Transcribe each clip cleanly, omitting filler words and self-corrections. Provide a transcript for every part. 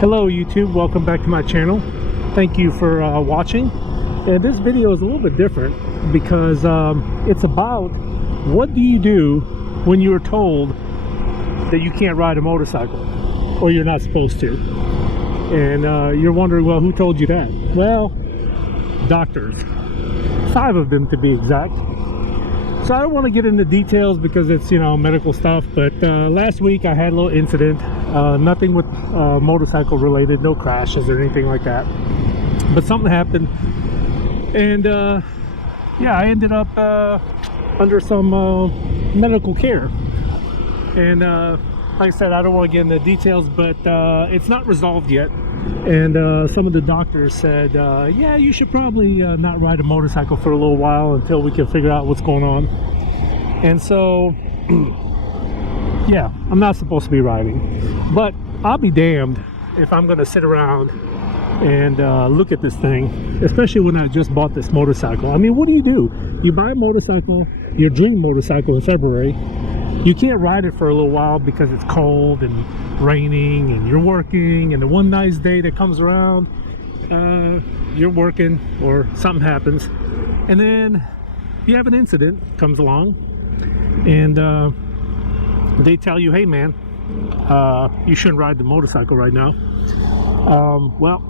Hello YouTube, welcome back to my channel. Thank you for watching. And this video is a little bit different because it's about what do you do when you're told that you can't ride a motorcycle or you're not supposed to. And you're wondering, well, who told you that? Well, doctors. 5 of them to be exact. So I don't want to get into details because it's, medical stuff, but last week I had a little incident, nothing with motorcycle related, no crashes or anything like that, but something happened, and yeah, I ended up under some medical care, and like I said, I don't want to get into details, but it's not resolved yet. And some of the doctors said, yeah, you should probably not ride a motorcycle for a little while until we can figure out what's going on. And so, yeah, I'm not supposed to be riding. But I'll be damned if I'm going to sit around and look at this thing, especially when I just bought this motorcycle. I mean, what do? You buy a motorcycle, your dream motorcycle in February. You can't ride it for a little while because it's cold and raining and you're working, and the one nice day that comes around, you're working or something happens, and then you have an incident comes along, and they tell you, hey man, you shouldn't ride the motorcycle right now. Well,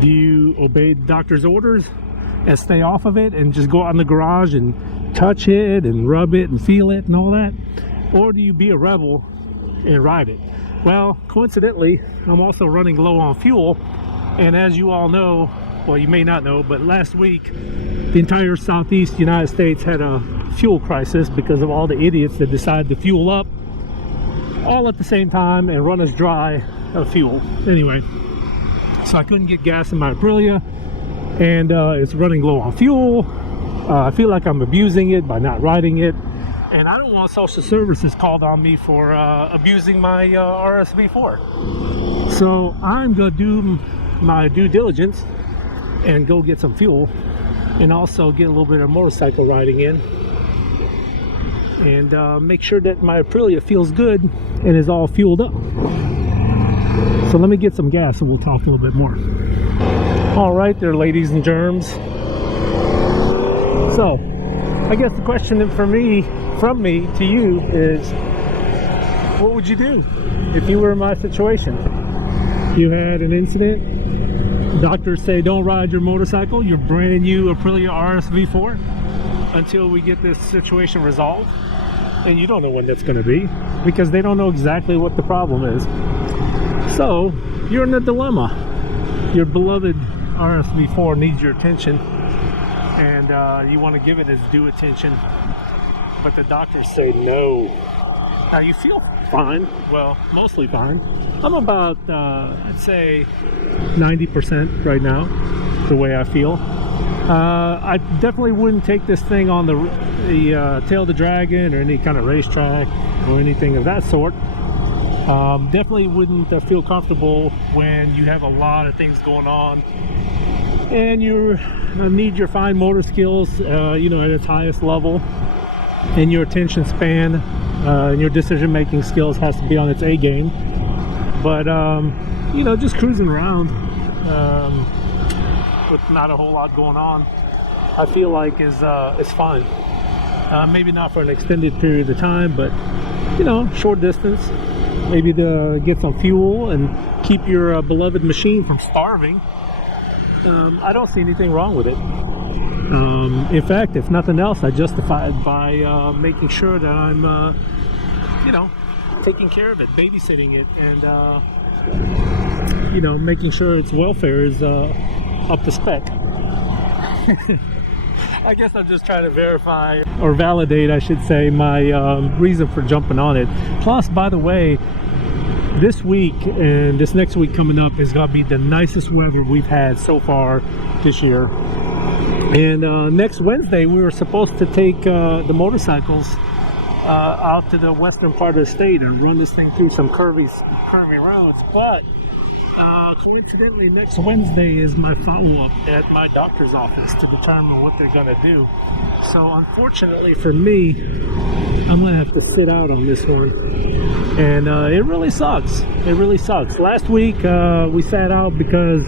do you obey the doctor's orders and stay off of it and just go out in the garage and touch it and rub it and feel it and all that? Or do you be a rebel and ride it? Well, coincidentally, I'm also running low on fuel, and as you all know, well, you may not know, but last week the entire southeast United States had a fuel crisis because of all the idiots that decided to fuel up all at the same time and run us dry of fuel. Anyway, so I couldn't get gas in my Aprilia, and it's running low on fuel. I feel like I'm abusing it by not riding it, and I don't want social services called on me for abusing my RSV4. So I'm gonna do my due diligence and go get some fuel, and also get a little bit of motorcycle riding in, and make sure that my Aprilia feels good and is all fueled up. So let me get some gas and we'll talk a little bit more. All right there, ladies and germs. So I guess the question from me to you is, what would you do if you were in my situation? You had an incident, doctors say don't ride your motorcycle, your brand new Aprilia RSV4, until we get this situation resolved, and you don't know when that's going to be because they don't know exactly what the problem is. So you're in a dilemma. Your beloved RSV4 needs your attention, and you want to give it its due attention, but the doctors say no. Now you feel fine, well, mostly fine. I'm about I'd say 90% right now, the way I feel. I definitely wouldn't take this thing on the Tail of the Dragon or any kind of racetrack or anything of that sort. Definitely wouldn't feel comfortable when you have a lot of things going on and you need your fine motor skills, at its highest level, and your attention span and your decision-making skills has to be on its A game. But just cruising around with not a whole lot going on, I feel like is fine. Maybe not for an extended period of time, but short distance. Maybe to get some fuel and keep your beloved machine from starving. I don't see anything wrong with it. In fact, if nothing else, I justify it by making sure that I'm, taking care of it, babysitting it, and, making sure its welfare is up to spec. I guess I'm just trying to verify or validate, I should say, my reason for jumping on it. Plus, by the way, this week and this next week coming up is going to be the nicest weather we've had so far this year. And next Wednesday, we were supposed to take the motorcycles out to the western part of the state and run this thing through some curvy roads. But Coincidentally, next Wednesday is my follow-up at my doctor's office to determine what they're going to do. So unfortunately for me, I'm going to have to sit out on this one. And it really sucks. It really sucks. Last week we sat out because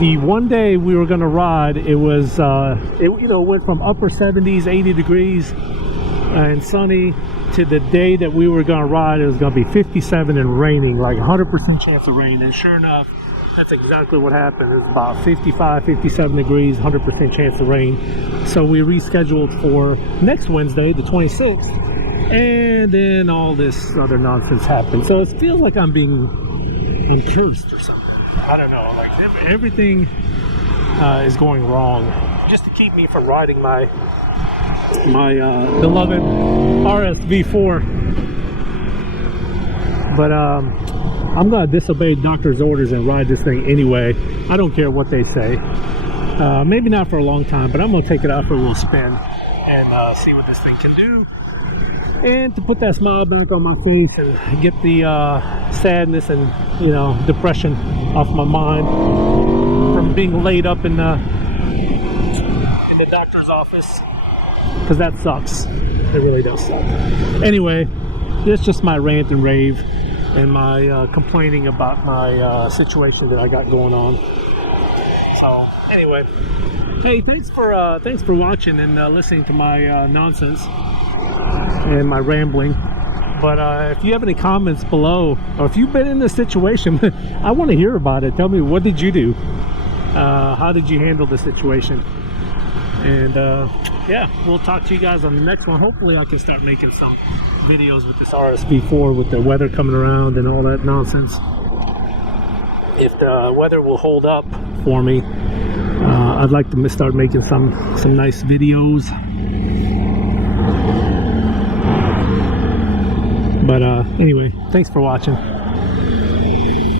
the one day we were going to ride, it was, went from upper 70s, 80 degrees and sunny, to the day that we were going to ride, it was going to be 57 and raining, like 100% chance of rain. And sure enough, that's exactly what happened. It was about 55, 57 degrees, 100% chance of rain. So we rescheduled for next Wednesday, the 26th, and then all this other nonsense happened. So it feels like I'm cursed or something. I don't know, like everything is going wrong just to keep me from riding my beloved RSV4. But I'm gonna disobey doctor's orders and ride this thing anyway. I don't care what they say. Maybe not for a long time, but I'm gonna take it out for a little spin and see what this thing can do, and to put that smile back on my face and get the sadness and depression off my mind from being laid up in the doctor's office, because that sucks. It really does suck. Anyway, it's just my rant and rave and my complaining about my situation that I got going on. So anyway, hey, thanks for watching and listening to my nonsense and my rambling. But if you have any comments below, or if you've been in this situation, I want to hear about it. Tell me, what did you do? How did you handle the situation? And yeah, we'll talk to you guys on the next one. Hopefully I can start making some videos with this RSV4 with the weather coming around and all that nonsense. If the weather will hold up for me, I'd like to start making some nice videos. But anyway, thanks for watching.